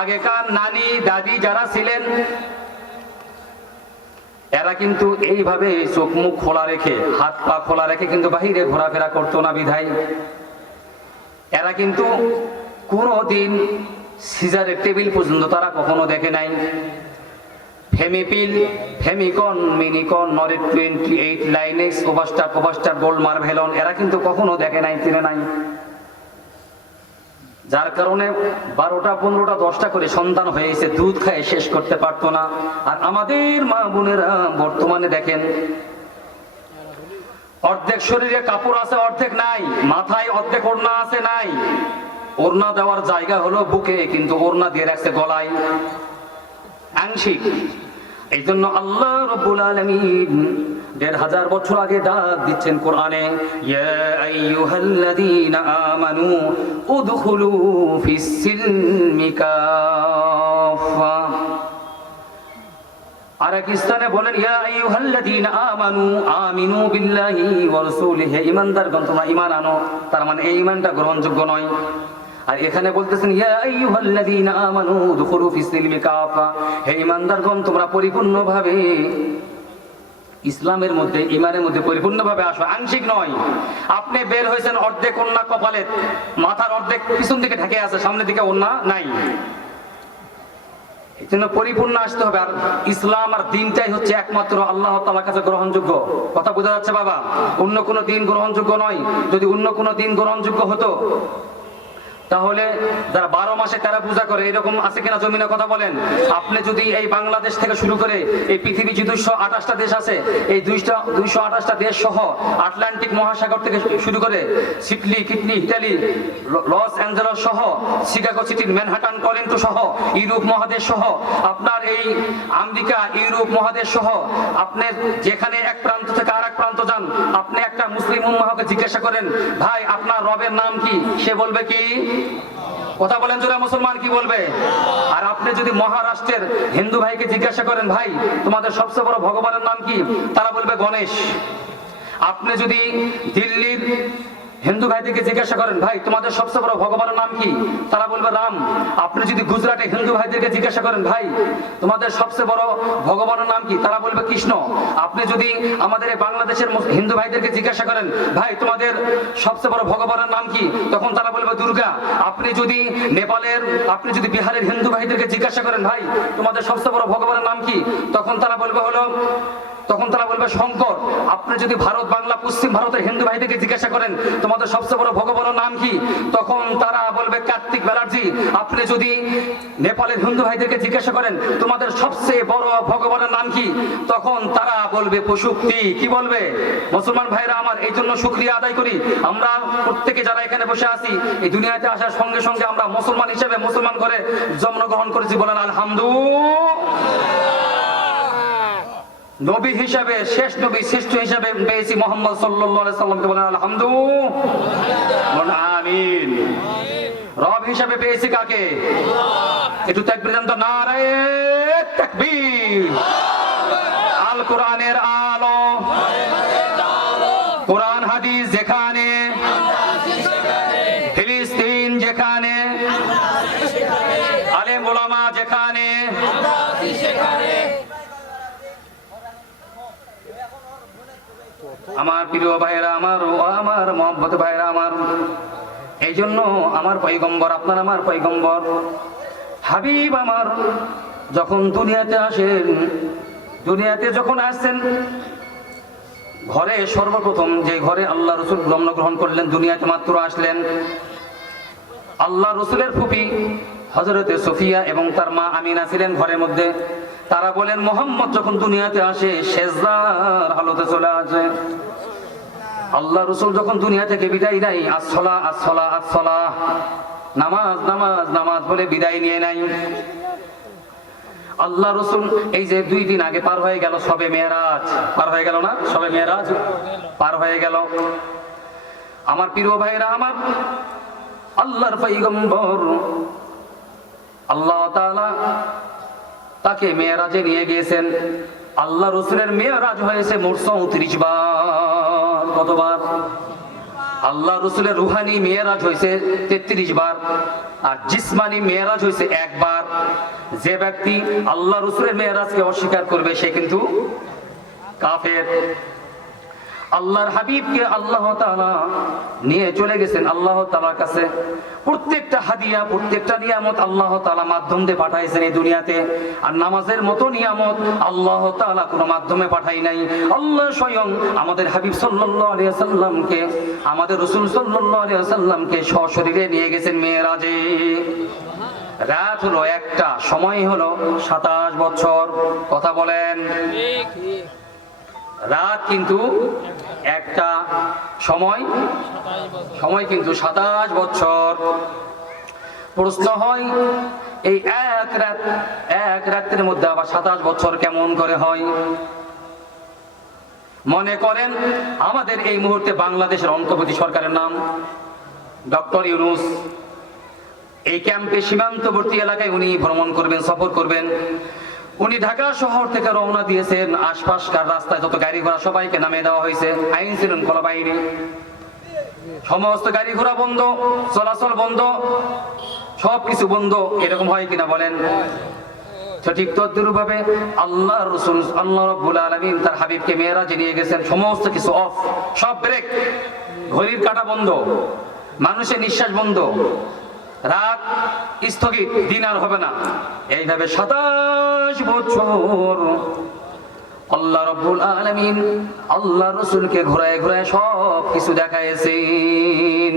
আগেকার নানি দাদি যারা ছিলেন এরা কিন্তু এইভাবে চোখ মুখ খোলা রেখে, হাত পা খোলা রেখে কিন্তু বাহিরে ঘোরাফেরা করতো না বিধায় এরা কিন্তু কোনোদিন সিজারের টেবিল পর্যন্ত তারা কখনো দেখে নাই। ফেমিপিল, ফেমিকন, মিনিকন, নরেট 28, লাইনেক্স, ওভাস্টার, গোল্ড মার্ভেলন এরা কিন্তু কখনো দেখে নাই, চিনে নাই। যার কারণে 12টা 15টা 10টা করে সন্তান হয়েছে, দুধ খায় শেষ করতে পারতো না। আর আমাদের মা বোনেরা বর্তমানে দেখেন অর্ধেক শরীরে কাপড় আছে, অর্ধেক নাই, মাথায় অর্ধেক ওড়না আছে, নাই। ওড়না দেওয়ার জায়গা হলো বুকে, কিন্তু ওড়না দিয়ে রাখছে গলায়, আংশিক। এই জন্য আল্লাহ রাব্বুল আলামিন 1500 বছর আগে ডাক দিচ্ছেন কোরআনে, ইয়া আইয়ুহাল্লাযীনা আমানু উদখুলু ফিস-সিলমি কাফা। আর এক স্থানে বলেন, ইয়া আইয়ুহাল্লাযীনা আমানু আমিনু বিল্লাহি ওয়া রাসূলিহি, ঈমানদারগণ তোমরা ঈমান আনো। তার মানে এই ঈমানটা গ্রহণযোগ্য নয়। আর এখানে বলতেছেন, ইয়া আইয়ুহাল্লাযীনা আমানু উদখুলু ফিস-সিলমি কাফা, হে ঈমানদারগণ তোমরা পরিপূর্ণভাবে ইসলামের মধ্যে, ঈমানের মধ্যে পরিপূর্ণভাবে আসো, আংশিক নয়। আপনি বের হয়েছেন অর্ধেক ওড়না কপালে, মাথার অর্ধেক পিছন দিকে ঢেকে আছে, সামনের দিকে ওড়না নাই। এই জন্য পরিপূর্ণ আসতে হবে। আর ইসলাম আর দ্বীনটাই হচ্ছে একমাত্র আল্লাহ তাআলার কাছে গ্রহণযোগ্য। কথা বোঝা যাচ্ছে বাবা? অন্য কোনো দ্বীন গ্রহণযোগ্য নয়। যদি অন্য কোনো দ্বীন গ্রহণযোগ্য হতো তাহলে যারা 12 মাসে 13 পূজা করে এরকম আছে কিনা জমিনে? কথা বলেন। আপনি যদি এই বাংলাদেশ থেকে শুরু করে এই পৃথিবী যে 228টা দেশ আছে, এই 228টা দেশ সহ আটলান্টিক মহাসাগর থেকে শুরু করে সিডনি, কিডনি, ইতালি, লস অ্যাঞ্জেলস সহ, শিকাগো সিটির ম্যানহাটান, টরন্টো সহ, ইউরোপ মহাদেশ সহ, আপনার এই আমেরিকা, ইউরোপ মহাদেশ সহ, আপনি যেখানে এক প্রান্ত থেকে আর এক প্রান্ত যান, আপনি একটা মুসলিম উম্মাহকে জিজ্ঞাসা করেন, ভাই আপনার রবের নাম কি? সে বলবে কি? কথা বলেন জোরে, মুসলমান কি বলবে? আর আপনি যদি মহারাষ্ট্রের হিন্দু ভাইকে জিজ্ঞাসা করেন, ভাই তোমাদের সবচেয়ে বড় ভগবানের নাম কি? তারা বলবে গণেশ। আপনি যদি দিল্লির হিন্দু ভাইদেরকে জিজ্ঞাসা করেন, ভাই তোমাদের সবচেয়ে বড় ভগবানের নাম কি? তারা বলবে রাম। আপনি যদি গুজরাটে হিন্দু ভাইদেরকে জিজ্ঞাসা করেন, ভাই তোমাদের সবচেয়ে বড় ভগবানের নাম কি? তারা বলবে কৃষ্ণ। আপনি যদি আমাদের বাংলাদেশের হিন্দু ভাইদেরকে জিজ্ঞাসা করেন, ভাই তোমাদের সবচেয়ে বড় ভগবানের নাম কি? তখন তারা বলবে দুর্গা। আপনি যদি বিহারের হিন্দু ভাইদেরকে জিজ্ঞাসা করেন, ভাই তোমাদের সবচেয়ে বড় ভগবানের নাম কি? তখন তারা বলবে শঙ্কর। আপনি যদি ভারত, বাংলা, পশ্চিম ভারতের হিন্দু ভাইদেরকে জিজ্ঞাসা করেন তোমাদের সবচেয়ে বড় ভগবানের নাম কি? তখন তারা বলবে কার্তিক ব্যানার্জি। আপনি যদি নেপালের হিন্দু ভাইদেরকে জিজ্ঞাসা করেন তোমাদের সবচেয়ে বড় ভগবানের নাম কি? তখন তারা বলবে পশুপতি। কি বলবে? মুসলমান ভাইরা আমার, এই জন্য শুকরিয়া আদায় করি আমরা প্রত্যেকে যারা এখানে বসে আছি, এই দুনিয়াতে আসার সঙ্গে সঙ্গে আমরা মুসলমান হিসেবে মুসলমান ঘরে জন্মগ্রহণ করেছি। বলেন আলহামদুলিল্লাহ। নবী হিসাবে, শেষ নবী, শ্রেষ্ঠ হিসাবে পেয়েছি মুহাম্মদ সাল্লাল্লাহু আলাইহি সাল্লামকে। বলেন আলহামদুলিল্লাহ, আমিন। রব হিসাবে পেয়েছি কাকে? একটু তাকবীর দেন তো, নারায়ে তাকবীর। আল কোরআনের আলো, কোরআন হাদিস যেখানে, ফিলিস্তিন যেখানে, আলেম ওলামা যেখানে, আমার প্রিয় ভাইরা আমার, ও আমার মহব্বত ভাইরা আমার, এই জন্য আমার পয়গম্বর, আপনার আমার পয়গম্বর হাবিব আমার যখন দুনিয়াতে আসেন, দুনিয়াতে যখন আসছেন, ঘরে সর্বপ্রথম যে ঘরে আল্লাহ রসুল জন্মগ্রহণ করলেন, দুনিয়াতে মাত্র আসলেন, আল্লাহ রসুলের ফুফি হযরতে সুফিয়া এবং তার মা আমিনা ছিলেন ঘরের মধ্যে। তারা বলেন মুহাম্মদ যখন দুনিয়াতে আসে সেজদার হালতে চলে আসে। আল্লাহ রসুল যখন দুনিয়া থেকে বিদায় নেয়, আসসালা আসসালা আসসালা, নামাজ নামাজ নামাজ বলে বিদায় নিয়ে নাই। আল্লাহ রসুল এই যে 2 দিন আগে পার হয়ে গেল সবে মেরাজ, পার হয়ে গেল না? সবে মেরাজ পার হয়ে গেল। আমার প্রিয় ভাইরা আমার, আল্লাহর পয়গম্বর আল্লাহ তাআলা তাকে মেরাজে নিয়ে গিয়েছেন। আল্লাহ রসুলের মেরাজ হয়েছে মোট 34 বার। কতবার? আল্লাহ রসুলের রুহানি মেয়েরাজ হয়েছে 33 বার, আর জিসমানি মেয়েরাজ হয়েছে একবার। যে ব্যক্তি আল্লাহ রসুলের মেয়েরাজকে অস্বীকার করবে সে কিন্তু কাফের। আল্লাহর হাবিবকে আল্লাহ তাআলা নিয়ে চলে গেছেন আল্লাহ তাআলার কাছে। প্রত্যেকটা হাদিয়া, প্রত্যেকটা নিয়ামত আল্লাহ তাআলা মাধ্যম দিয়ে পাঠাইছেন এই দুনিয়াতে। আর নামাজের মতো নিয়ামত আল্লাহ তাআলা কোনো মাধ্যমে পাঠাই নাই। আল্লাহ স্বয়ং আমাদের হাবিব সাল্লাল্লাহু আলাইহি ওয়াসাল্লামকে, আমাদের রাসূল সাল্লাল্লাহু আলাইহি ওয়াসাল্লামকে সশরীরে নিয়ে গেছেন মেরাজে। রাত হলো একটা, সময় হলো 27 বছর। কথা বলেন, রাত কিন্তু একটা, সময় কিন্তু 27 বছর। প্রশ্ন হয় এই এক রাতের মধ্যে আবার 27 বছর কেমন করে হয়? মনে করেন আমাদের এই মুহূর্তে বাংলাদেশের অন্তর্বর্তী সরকারের নাম ডক্টর ইউনূস। এই ক্যাম্পে সীমান্তবর্তী এলাকায় উনি ভ্রমণ করবেন, সফর করবেন। উনি ঢাকা শহর থেকে রওনা দিয়েছেন। আশপাশকার রাস্তায় যত গাড়ি ঘোড়া সবাইকে নামিয়ে দেওয়া হয়েছে। আইন শৃঙ্খলা বাহিনী, সমস্ত গাড়ি ঘোড়া বন্ধ, চলাচল বন্ধ, সবকিছু বন্ধ। এরকম হয় কিনা বলেন? সঠিক তদ্রুপভাবে আল্লাহ রাসূল আল্লাহ রাব্বুল আলামিন তার হাবিবকে মেরাজে নিয়ে গেছেন। সমস্ত কিছু অফ, সব ব্রেক, ঘড়ির কাঁটা বন্ধ, মানুষের নিঃশ্বাস বন্ধ, রাত স্থগিত, দিন আর হবে না। এইভাবে 27 বছর আল্লাহ রাব্বুল আলামিন আল্লাহ রাসূলকে ঘোরায় ঘোরায় সব কিছু দেখাইছেন।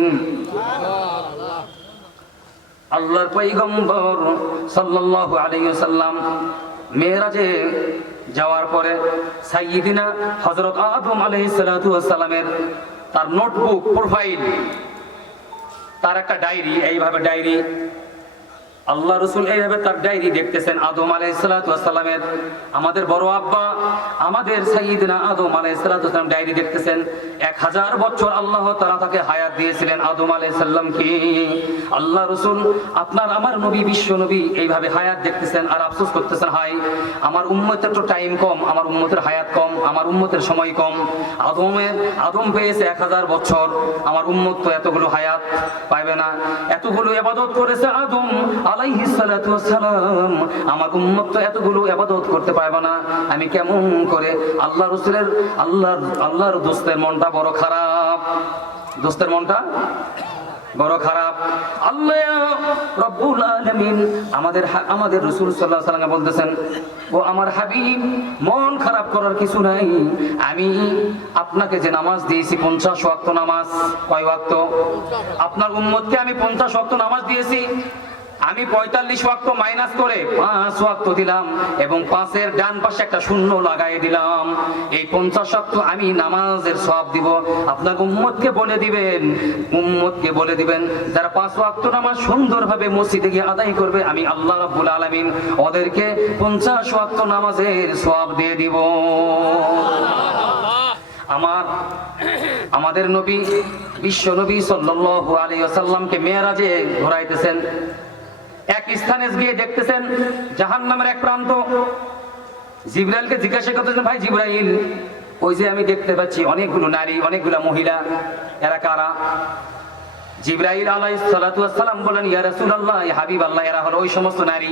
আল্লাহর পয়গম্বর সাল্লাল্লাহু আলাইহি ওয়াসাল্লাম মেরাজে যাওয়ার পরে সাইয়্যিদিনা হযরত আদম আলাইহিস সালাতু ওয়াস সালামের তার নোটবুক, প্রোফাইল, তার একটা ডায়েরি, এইভাবে ডায়েরি, আল্লাহ রাসূল এইভাবে তার ডায়েরি দেখতেছেন। আদম আলাইহিস সালাতু ওয়াস সালামের, আমাদের বড় আব্বা আমাদের সাইয়্যিদিনা আদম আলাইহিস সালাতু ওয়াস সালাম ডায়েরি দেখতেছেন। 1000 বছর আল্লাহ তাআলা তাকে হায়াত দিয়েছিলেন আদম আলাইহিস সালামকে। আল্লাহ রাসূল আপনার আমার নবী, বিশ্ব নবী এইভাবে হায়াত দেখতেছেন আর আফসোস করতেছেন, হাই আমার উম্মতের তো টাইম কম, আমার উম্মতের হায়াত কম, আমার উম্মতের সময় কম। আদম পেয়েছে 1000 বছর, আমার উম্মত তো এতগুলো হায়াত পাইবে না। এতগুলো ইবাদত করেছে আদম আলাইহিস সালাতু ওয়াস সালাম, আমার উম্মত তো এতগুলো ইবাদত করতে পারবে না। আমি কেমন করে? আল্লাহ রাসূলের আল্লাহর দোস্তের মনটা বড় খারাপ, দোস্তের মনটা বড় খারাপ। আল্লাহ রাব্বুল আলামিন আমাদের রাসূল সাল্লাল্লাহু আলাইহি ওয়াসাল্লাম বলতেছেন, ও আমার হাবিব, মন খারাপ করার কিছু নাই। আমি আপনাকে যে নামাজ দিয়েছি 50 ওয়াক্ত নামাজ, কয় ওয়াক্ত? আপনার উম্মতকে আমি 50 ওয়াক্ত নামাজ দিয়েছি। আমি 45 ওয়াক্ত মাইনাস করে 5 ওয়াক্ত দিলাম এবং 5-এর ডান পাশে একটা শূন্য লাগাই দিলাম। এই 50 ওয়াক্ত আমি নামাজের সওয়াব দিব। আপনার উম্মতকে বলে দিবেন যারা 5 ওয়াক্ত নামাজ সুন্দরভাবে মসজিদে গিয়ে আদায় করবে, আমি আল্লাহ রাব্বুল আলামিন ওদেরকে 50 ওয়াক্ত নামাজের সওয়াব দিয়ে দিব। আমাদের নবী, বিশ্ব নবী সাল্লাল্লাহু আলাইহি ওয়াসাল্লামকে মেরাজে ঘোরাইতেছেন। এক স্থানে গিয়ে দেখতেছেন জাহান্নামের এক প্রান্ত। জিবরাইলকে জিজ্ঞাসা করতেছেন, ভাই জিবরাইল, ওই যে আমি দেখতে পাচ্ছি অনেকগুলো নারী, অনেকগুলো মহিলা, এরা কারা? জিবরাইল আলাইহিস সালাতু ওয়াস সালাম বলেন, ইয়া রাসূলুল্লাহ, ইয়া হাবিবাল্লাহ, এরা হলো ওই সমস্ত নারী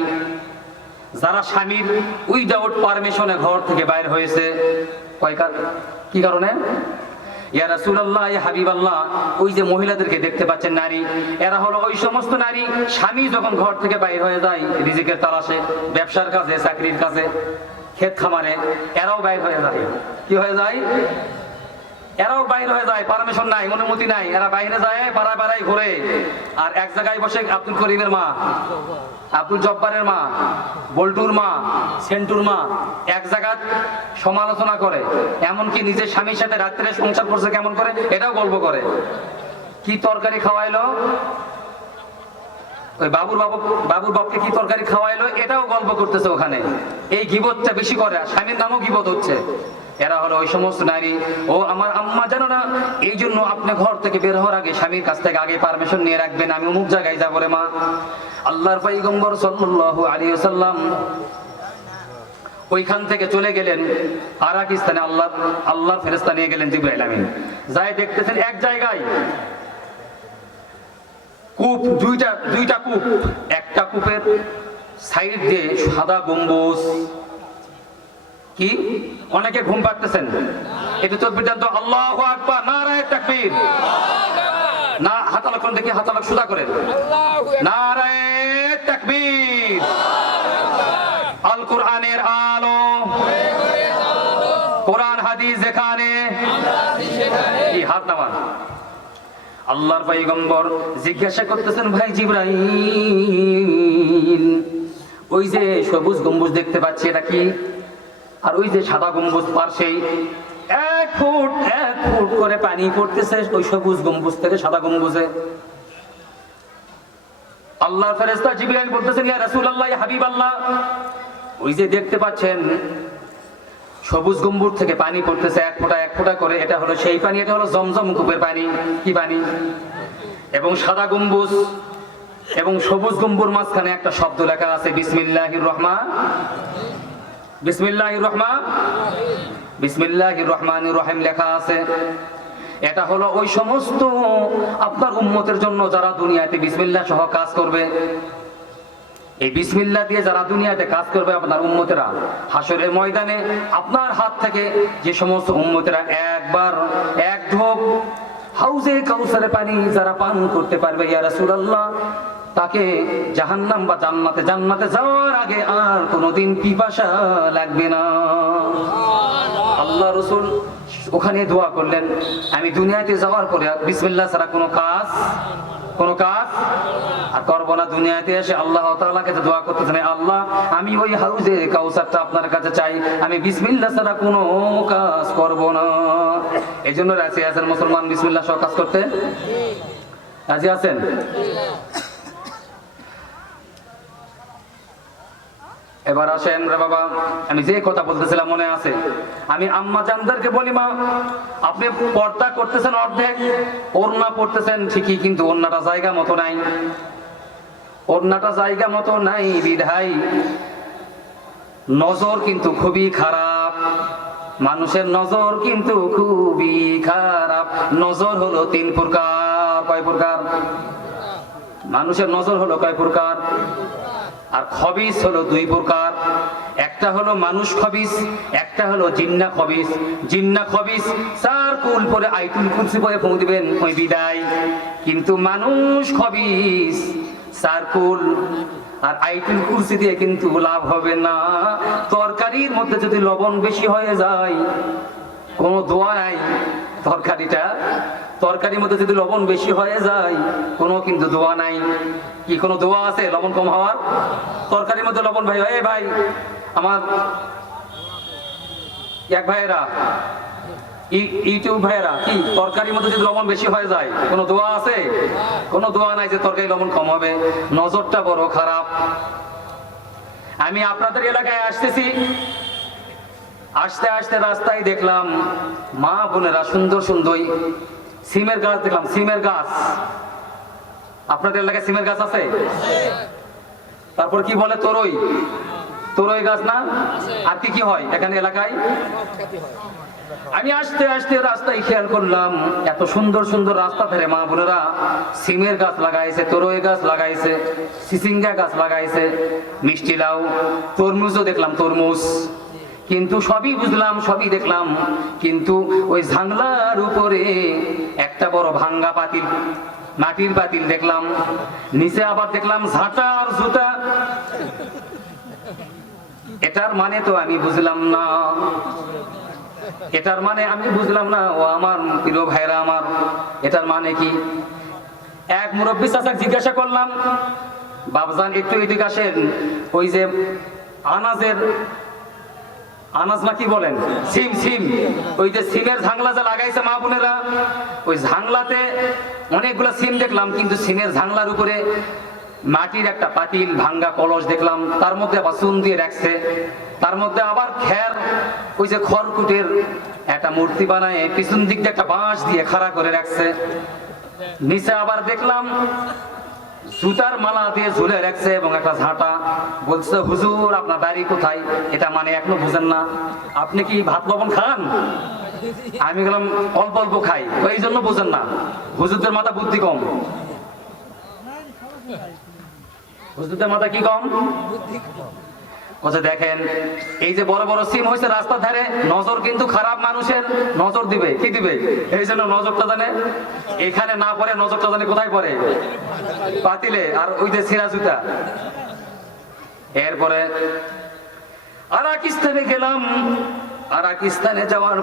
যারা স্বামীর উইদাউট পারমিশনে ঘর থেকে বাইর হয়েছে। কি কারণে? ইয়া রাসূলুল্লাহ, ইয়া হাবিবাল্লাহ, ওই যে মহিলাদেরকে দেখতে পাচ্ছেন নারী, এরা হলো ওই সমস্ত নারী স্বামী যখন ঘর থেকে বাইর হয়ে যায় রিজিকের তালাশে, ব্যবসার কাজে, চাকরির কাজে, ক্ষেত খামারে, এরাও বাইর হয়ে যায়। কি হয়ে যায়? এরাও বাইর হয়ে যায়, পারমিশন নাই, অনুমতি নাই, এরা বাইরে যায়, পাড়ায় ঘুরে। আর এক জায়গায় বসে আব্দুল করিমের মা, আব্দুল জব্বারের মা, বল্টুর মা, সেন্টুর মা এক জায়গা সমালোচনা করে, এমনকি নিজের স্বামীর সাথে রাত্রে সংসার করছে কেমন করে এটাও গল্প করে। কি তরকারি খাওয়াইলো, ওই বাবুর বাপকে কি তরকারি খাওয়াইলো এটাও গল্প করতেছে ওখানে। এই গীবতটা বেশি করে, স্বামীর নামও গীবত হচ্ছে। এরা হলো ওই সমস্ত নারী। ও আমার আম্মা জানো না, এই জন্য আপনি ঘর থেকে বের হওয়ার আগে স্বামীর কাছ থেকে আগে পারমিশন নিয়ে রাখবেন, আমি অমুক জায়গায় যাবো রে মা। আল্লাহর পয়গম্বর সাল্লাল্লাহু আলাইহি ওয়াসাল্লাম ওইখান থেকে চলে গেলেন আর এক স্থানে। আল্লাহর ফেরেশতা নিয়ে গেলেন জিবরাইল আমিন। যাই দেখতেছেন এক জায়গায় কূপ, দুইটা কূপ, একটা কূপের সাইড দিয়ে সাদা গম্বুজ। কি অনেকে ঘুম পাড়তেছেন, একটু তাকবীর দেন তো, আল্লাহু আকবার, নারায়ে তাকবীর। না হাতালা কোন দেখি, হাতালা সুদা করেন, নারায়ে তাকবীর। আল কোরআনের আলো, কোরআন হাদিস যেখানে, এই হাত নামান। আল্লাহর পয়গম্বর জিজ্ঞাসা করতেছেন, ভাই জিবরাইল, ওই যে সবুজ গম্বুজ দেখতে পাচ্ছি এটা কি? আর ওই যে সাদা গম্বুজ পাশেই 1 ফুট করে পানি পড়তেছে ওই সবুজ গম্বুজ থেকে সাদা গম্বুজে। আল্লাহর ফেরেশতা জিবরাইল বলতেছেন, ইয়া রাসূলুল্লাহ, ইয়া হাবিবাল্লাহ, ওই যে দেখতে পাচ্ছেন সবুজ গম্বুজ থেকে পানি পড়তেছে 1 ফোঁটা করে, এটা হলো সেই পানি, এটা হলো জমজম কূপের পানি। কি পানি? এবং সাদা গম্বুজ এবং সবুজ গম্বুর মাঝখানে একটা শব্দ লেখা আছে, বিসমিল্লাহির রহমানির রহিম লেখা আছে। এটা হলো ওই সমস্ত আপনার উম্মতের জন্য যারা দুনিয়াতে বিসমিল্লাহ সহ কাজ করবে। এই বিসমিল্লাহ দিয়ে যারা দুনিয়াতে কাজ করবে আপনার উম্মতেরা, হাসরের ময়দানে আপনার হাত থেকে যে সমস্ত উম্মতেরা এক ঢোক হাউজে কাউসারের পানি যারা পান করতে পারবে, ইয়া রাসূলুল্লাহ, তাকে জাহান্নাম বা জান্নাতে যাওয়ার আগে আর কোনোদিন পিপাসা লাগবে না। আল্লাহ রাসূল ওখানে দোয়া করলেন, আমি দুনিয়াতে যাওয়ার পরে বিসমিল্লাহ ছাড়া কোনো কাজ আর করবো না। দুনিয়াতে এসে আল্লাহ তাআলাকে দোয়া করতেছেন, আল্লাহ, আমি ওই হাউজে কাউসারটা আপনার কাছে চাই, আমি বিসমিল্লাহ ছাড়া কোনো কাজ করব না। এই জন্য রাজি আছেন মুসলমান বিসমিল্লাহ সহ কাজ করতে? রাজি আছেন? এবার আসেন রে বাবা, আমি যে কথা বলতেছিলাম মনে আছে? আমি আম্মা জানদেরকে বলি, মা, আপনি পর্দা করতেছেন অর্ধেক, ওড়না পড়তেছেন ঠিকই, কিন্তু ওড়নাটা জায়গা মতো নাই, বিধায় নজর কিন্তু খুবই খারাপ। মানুষের নজর কিন্তু খুবই খারাপ। নজর হলো 3 প্রকার। কয় প্রকার? মানুষের নজর হলো কয় প্রকার? আর খবিস হলো 2 প্রকার। একটা হলো মানুষ খবিস, একটা হলো জিন্না খবিস। জিন্না খবিস 4 কুল পরে আয়াতুল কুরসি পরে ফু দিবেন, ওই বিদায়। কিন্তু মানুষ খবিস 4 কুল আর আয়াতুল কুরসি দিয়ে কিন্তু লাভ হবে না। তরকারির মধ্যে যদি লবণ বেশি হয়ে যায়, কোনো দোয়া নাই। তরকারির মধ্যে যদি লবণ বেশি হয়ে যায়, কোনো কিন্তু দোয়া নাই। কি কোনো দোয়া আছে লবণ কম হওয়ার? তরকারির মধ্যে লবণ, ভাই, এই ভাই, আমার এক ভাইয়েরা, ইউটিউব ভাইয়েরা, কি তরকারির মধ্যে যদি লবণ বেশি হয়ে যায়, কোনো দোয়া আছে? কোনো দোয়া নাই যে তরকারি লবণ কম হবে। নজরটা বড় খারাপ। আমি আপনাদের এলাকায় আসতেছি, আসতে রাস্তায় দেখলাম মা বোনেরা সুন্দর সিমের গাছ দেখলাম। সিমের গাছ, আপনাদের এলাকায় সিমের গাছ আছে? তারপর কি বলে, তরই গাছ না? আর কি হয় এখানে এলাকায়? আমি আসতে রাস্তায় খেয়াল করলাম এত সুন্দর রাস্তা ধরে মা বোনেরা সিমের গাছ লাগাইছে, তরই গাছ লাগাইছে, সিসিঙ্গা গাছ লাগাইছে, মিষ্টি লাউ, তরমুজও দেখলাম, তরমুজ। কিন্তু সবই বুঝলাম, সবই দেখলাম, কিন্তু ওই জানলার উপরে একটা বড় ভাঙ্গা পাতিল, মাটির পাতিল দেখলাম। নিচে আবার দেখলাম ঝাঁটা আর জুতা। এটার মানে তো আমি বুঝলাম না। ও আমার প্রিয় ভাইরা আমার, এটার মানে কি? এক মুরব্বী চাচা জিজ্ঞাসা করলাম, বাবজান একটু এদিকে আসেন, ওই যে আনাজ না কি বলেন, সিম, ওই যে সিমের ঝাংলা যে লাগাইছে মা বোনেরা, ওই ঝাংলাতে অনেকগুলো সিম দেখলাম, কিন্তু সিমের ঝাংলার উপরে মাটির একটা পাতিল, ভাঙ্গা কলস দেখলাম, তার মধ্যে আবার চুন দিয়ে রাখছে, তার মধ্যে আবার ওই যে খড়কুটের একটা মূর্তি বানায় পিছন দিক দিয়ে একটা বাঁশ দিয়ে খাড়া করে রাখছে। নিচে আবার দেখলাম জুতার মালা দিয়ে ঝুলে রাখছে এবং একটা ঝাঁটা। বলছে, হুজুর আপনার বাড়ি কোথায়? এটা মানে এখনো বুঝেন না? আপনি কি ভাত লবণ খান? আমি গেলাম অল্প খাই, এই জন্য বুঝেন না। হুজুরদের মাথা বুদ্ধি কম। হুজুরদের মাথা কি কম? দেখেন এই যে বড় বড় সিম হয়েছে রাস্তার ধারে, নজর কিন্তু খারাপ মানুষের নজর দিবে, কি দিবে? এই জন্য নজরটা জানে এখানে না পড়ে, নজরটা জানে কোথায় পড়ে? পাতিলে। আর ওই যে ছিঁড়া জুতা। এরপরে আরাকিস্তানে গেলাম। আরাকিস্তানে যাওয়ার